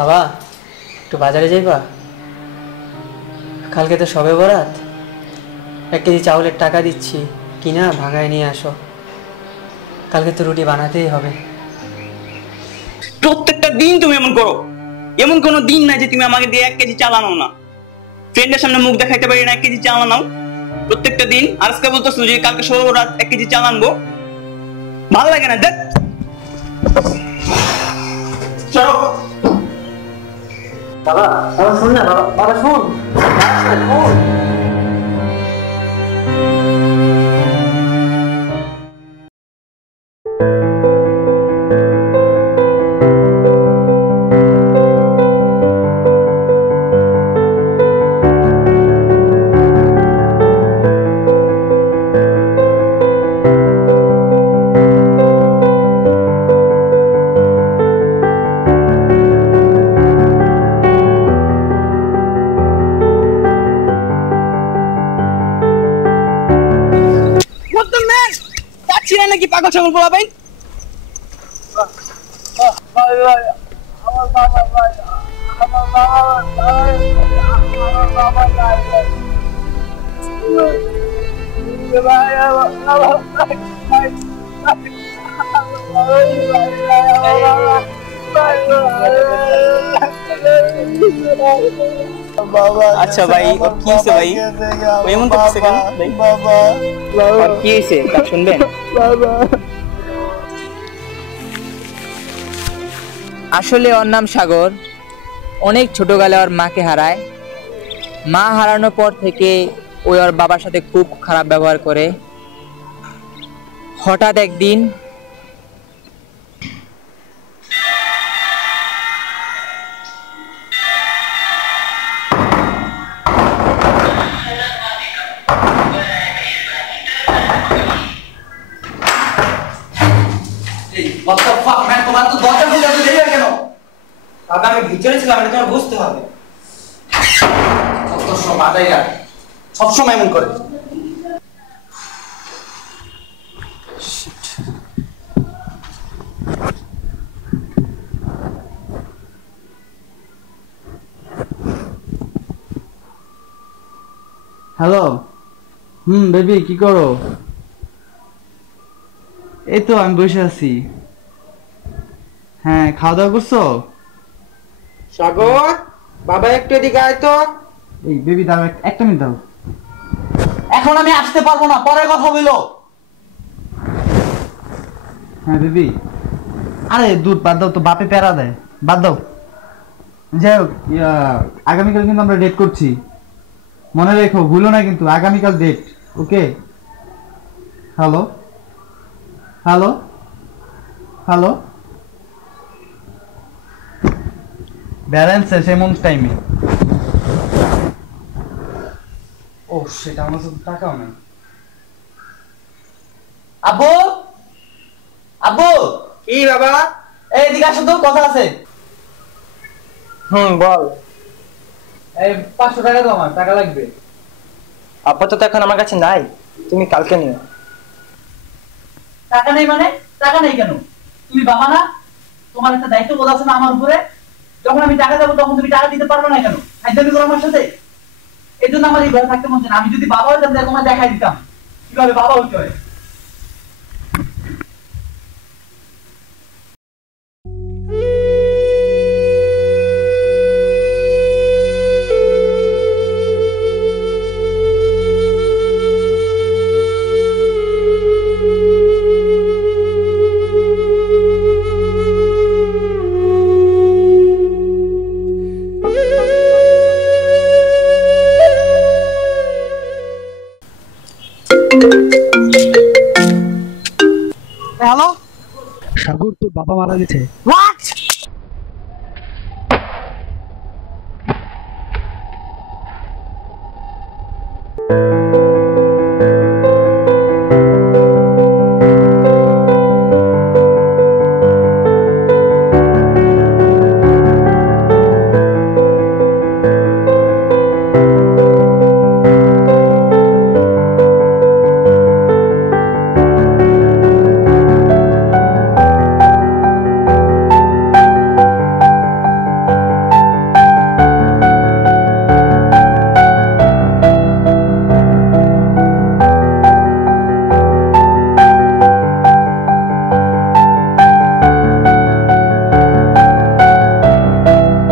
বাবা, একটু বাজারে যাইবা? কালকে তো সবে বরাত। 1 কেজি চাউলের টাকা দিচ্ছি, কিনা ভাঙায় নিয়ে আসো। কালকে তো রুটি বানাতেই হবে। প্রত্যেকটা দিন তুমি এমন করো। এমন কোনো দিন নাই যে তুমি আমাকে দিয়ে 1 কেজি চাল আনো না। ফ্রেন্ডের সামনে মুখ দেখাইতে পারি না 1 কেজি চাল আনাও। প্রত্যেকটা দিন আজকে বলতেছো যে কালকে সবে বরাত 1 কেজি চাল আনবো। ভালো লাগে না দেখ। চলো বাবা, বাবা শুন না, বাবা, বাবা শুন, শুন। নাকি পাগল ছাগল বলা ভাই? আচ্ছা ভাই, ওর কি হয়েছে ভাই? ও এমন করতেছে কেন ভাই? ওর কি হয়েছে তা শুনবেন? আসলে ওর নাম সাগর। অনেক ছোটবেলায় ওর মাকে হারায়। মা হারানোর পর থেকে ওই ওর বাবার সাথে খুব খারাপ ব্যবহার করে। হঠাৎ একদিন তোমার তো দরজা খুলে এত দেরি হয় কেন? দাদা আমি ভিতরে ছিলাম, এটা তোমার বুঝতে হবে। সবসময় এমন করে। হ্যালো। বেবি কি করো? এই তো আমি বসে আছি। হ্যাঁ, খাওয়া দাওয়া করছো? সাগর, বাবা একটু এদিকে আয় তো। এই বেবি দাও, একটা মিনিট দাও। এখন আমি আসতে পারবো না, পরে কথা বলো। হ্যাঁ বেবি, আরে দুধ বাদ দাও তো, বাপে প্যারা দেয়, বাদ দাও। যাই হোক, আগামীকাল কিন্তু আমরা ডেট করছি, মনে রেখো, ভুলো না কিন্তু, আগামীকাল date. Okay? Hello hello hello. Balance শেষ এমন টাইমে। ও সেটা আমার সাথে টাকাও নেই। আব্বু, আব্বু। কি বাবা? এই এদিকে আসো তো, কথা আছে। বল। এই 500 টাকা দাও, আমার টাকা লাগবে। আপাতত এখন আমার কাছে নাই, তুমি কালকে নিও। টাকা নেই মানে? টাকা নেই কেন? তুমি বাবা না? তোমার একটা দায়িত্ব বোধ আছে না আমার উপরে? যখন আমি টাকা দেবো তখন তুমি টাকা দিতে পারবে না কেন? আইদামি করো আমার সাথে। এই জন্য আমার এই ঘরে থাকতে মন চায় না। আমি যদি বাবা হইতাম তাহলে তোমায় দেখাই দিতাম কিভাবে বাবা হইতে হয়। হ্যালো সাগর, তোর বাবা মারা গেছে।